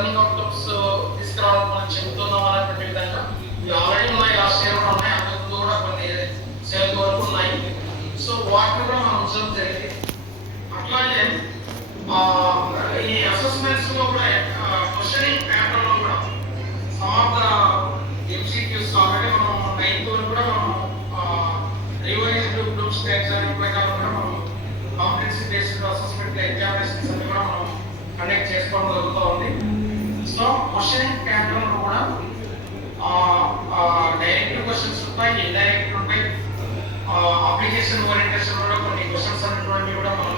Learning outcomes తీసుకురావాలని మనం చెబుతున్నాం అనేటువంటి విధంగా ఇవి ఆల్రెడీ ఉన్నాయి, లాస్ట్ ఇయర్ కూడా ఉన్నాయి, అంతకు కూడా కొన్ని 7 వరకు ఉన్నాయి. సో వాటిని కూడా మనం ఉంచడం జరిగింది. అట్లాగే ఈ అసెస్మెంట్స్ లో కూడా క్వశ్చనింగ్ ప్యాటర్న్ లో కూడా సమాప్త ఎంసీక్యూస్ ఆల్రెడీ మనం 9th వరకు కూడా మనం రివైజ్డ్ గ్రూప్స్ ఎగ్జామ్ ప్రకారం కూడా మనం కాంపిటెన్సీ బేస్డ్ అసెస్మెంట్ ఎగ్జామినేషన్స్ అన్ని కూడా మనం కండక్ట్ చేసుకోవడం జరుగుతూ ఉంది. సో క్వశ్చనింగ్ ప్యాటర్న్ కూడా డైరెక్ట్ క్వశ్చన్స్ ఉంటాయి, ఇండైరెక్ట్ ఉంటాయి, అప్లికేషన్ ఓరియంటేషన్ కూడా కొన్ని క్వశ్చన్స్ అనేటువంటివి కూడా మనం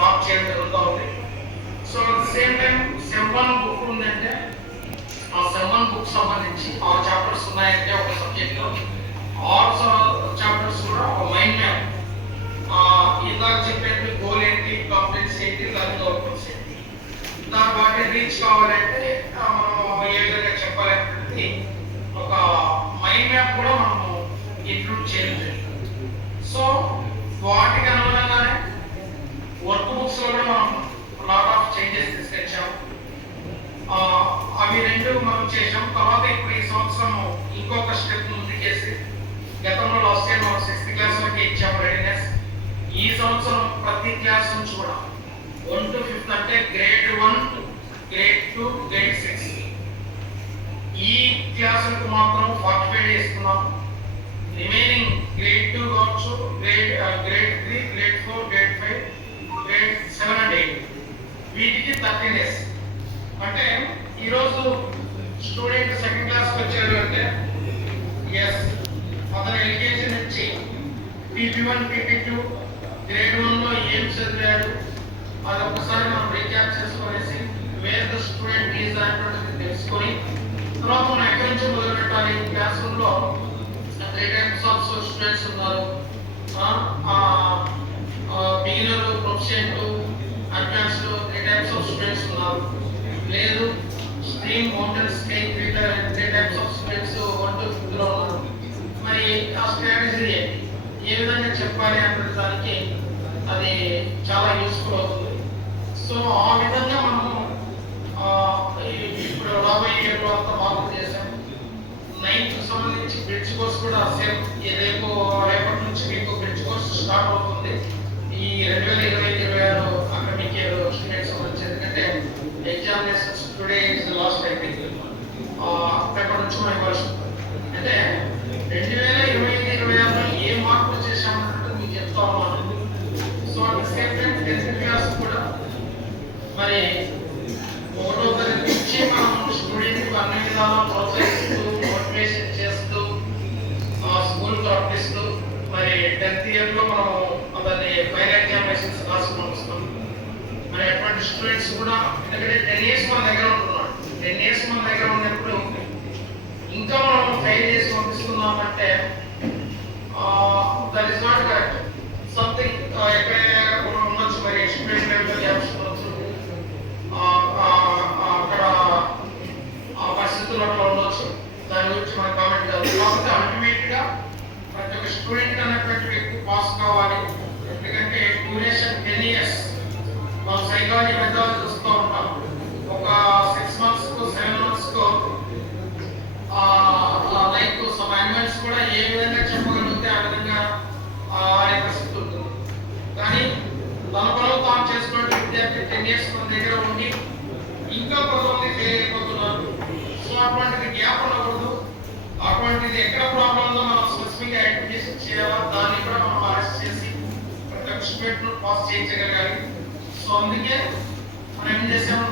మార్క్ చేయడం జరుగుతూ ఉంది. So at the same time సెమ్1 బుక్ ఉందంటే ఆ సెమ్1 బుక్ సంబంధించి 6 చాప్టర్స్ ఉన్నాయంటే ఒక సబ్జెక్ట్ లో 6 చాప్టర్స్ కూడా ఒక మైండ్ మ్యాప్, ఇందాక చెప్పేది గోల్ ఏంటి, కాంపిటెన్సీ ఏంటి, లెర్నింగ్ అవుట్కమ్స్ ఏంటి, దాని వాటిని రీచ్ కావాలంటే మనం ఏ విధంగా చెప్పాలంటే ఒక మైండ్ మ్యాప్ కూడా మనము ఇంక్లూడ్ చేయడం జరిగింది. సో వాటికి అనుగుణంగానే వర్క్ బుక్స్ లో కూడా మనం లాట్ ఆఫ్ చేంజెస్ తీసుకొచ్చాము. అవి 2 మనం చేసాం. తర్వాత ఇప్పుడు ఈ సంవత్సరం ఇంకొక స్టెప్ ముందుకేసి గతంలో లాస్ట్ ఇయర్ మనం 6th క్లాస్ వరకు ఇచ్చాము రెడీనెస్. ఈ సంవత్సరం ప్రతి క్లాస్ నుంచి కూడా 1 to 5th అంటే గ్రేడ్ 1, గ్రేడ్ 2, గ్రేడ్ 6 ఈ క్లాసులకు మాత్రం 45 days ఇస్తున్నాం. రిమైనింగ్ గ్రేడ్ 2 కావచ్చు, grade 3, grade 4, grade 5, grade 7 and 8 వీటికి 30 days. అంటే ఈరోజు స్టూడెంట్ 2nd క్లాస్కి వచ్చాడు అంటే ఎస్ అతను ఎల్కేజీ నుంచి PP1, PP2 గ్రేడ్ 1లో ఏం చదివాడు అది ఒకసారి మనం రీక్యాప్ చేసుకునేసి వేర్ ద స్టూడెంట్ ఈజ్ అనేటువంటిది తెలుసుకొని తర్వాత మనం ఎక్కడి నుంచి మొదలు పెట్టాలి. క్లాస్ రూమ్లో 3 types ఆఫ్ స్టూడెంట్స్ ఉన్నారు, beginner, proficient, advanced 3 types of students ఉన్నారు. లేదు stream, mountain, scale, 3 types of students 1 to 5th లో ఉన్నారు. మరి ఆ స్ట్రాటజీ ఏ విధంగా చెప్పాలి అనే దానికి అది చాలా యూస్ఫుల్ అవుతుంది. సో ఆ విధంగా మనము ఇప్పుడు రాబోయే ఇయర్లో అంతా మార్పు చేశాం. 9th సంబంధించి బ్రిడ్జ్ కోర్స్ కూడా సేమ్ రేపటి నుంచి మీకు బ్రిడ్జ్ కోర్స్ స్టార్ట్ అవుతుంది. ఈ 2025-26 అకాడమిక్ ఇయర్ స్టూడెంట్స్ సంబంధించి, ఎందుకంటే ఎగ్జామినేషన్స్ టుడే ఇస్ లాస్ట్ అయిపోయింది, రేపటి నుంచి మనం ఇవ్వాల్సి ఉంటుంది. అంటే 2025-26లో ఏ మార్పులు చేశామన్నట్టు మీకు చెప్తా ఉన్నాను. So at the same time 10th class కూడా మరి 1వ తరగతి నుంచి మనం స్టూడెంట్కి అన్ని విధాలా ప్రోత్సహిస్తూ మోటివేషన్ చేస్తూ స్కూల్ పంపిస్తూ మరి 10th ఇయర్లో మనం దాన్ని ఫైనల్ ఎగ్జామినేషన్స్ రాసుకుని వస్తాం. మరి అటువంటి స్టూడెంట్స్ కూడా ఎందుకంటే 10 years మన దగ్గర ఉంటున్నాడు. 10 years మన దగ్గర ఉన్నప్పుడు ఇంకా మనం 5 years పంపిస్తున్నామంటే that is not correct. Something ఎక్కడ ఉండొచ్చు, మరి ఎక్స్పీరియన్స్ లెవెల్ గ్యాప్స్ ఉండొచ్చు, అక్కడ ఆ పరిస్థితుల్లో ఉండొచ్చు. దాని గురించి మనం కామెంట్ కాదు. కాబట్టి అల్టిమేట్గా ప్రతి ఒక్క స్టూడెంట్ అనేటువంటి వ్యక్తి పాస్ కావాలి. ఎందుకంటే డ్యూరేషన్ 10 years మనం సైకాలజీ మెథడాలజీ చూస్తూ ఉంటాం. ఒక 6 months 7 months like some animals కూడా ఏ విధంగా చెప్పగలిగితే ఆ విధంగా ఆడే పరిస్థితి ఉంటుంది. కానీ తన పనులు తాను చేసుకునే విద్యార్థి 10 years మన దగ్గర ఉండి ఇంకా కొంతమంది ఫెయిల్ అయిపోతున్నారు. సో అటువంటిది గ్యాప్ ఉండకూడదు. అటువంటిది ఎక్కడ ప్రాబ్లం ఉందో మనం స్పెసిఫిక్గా ఐడెంటిఫికేషన్ చేయాలా, దాన్ని కూడా మనం అరెస్ట్ చేసి ప్రతి ఒక్క స్టూడెంట్ను పాస్ చేయించగలగాలి. సో అందుకే మనం ఏం చేసాము,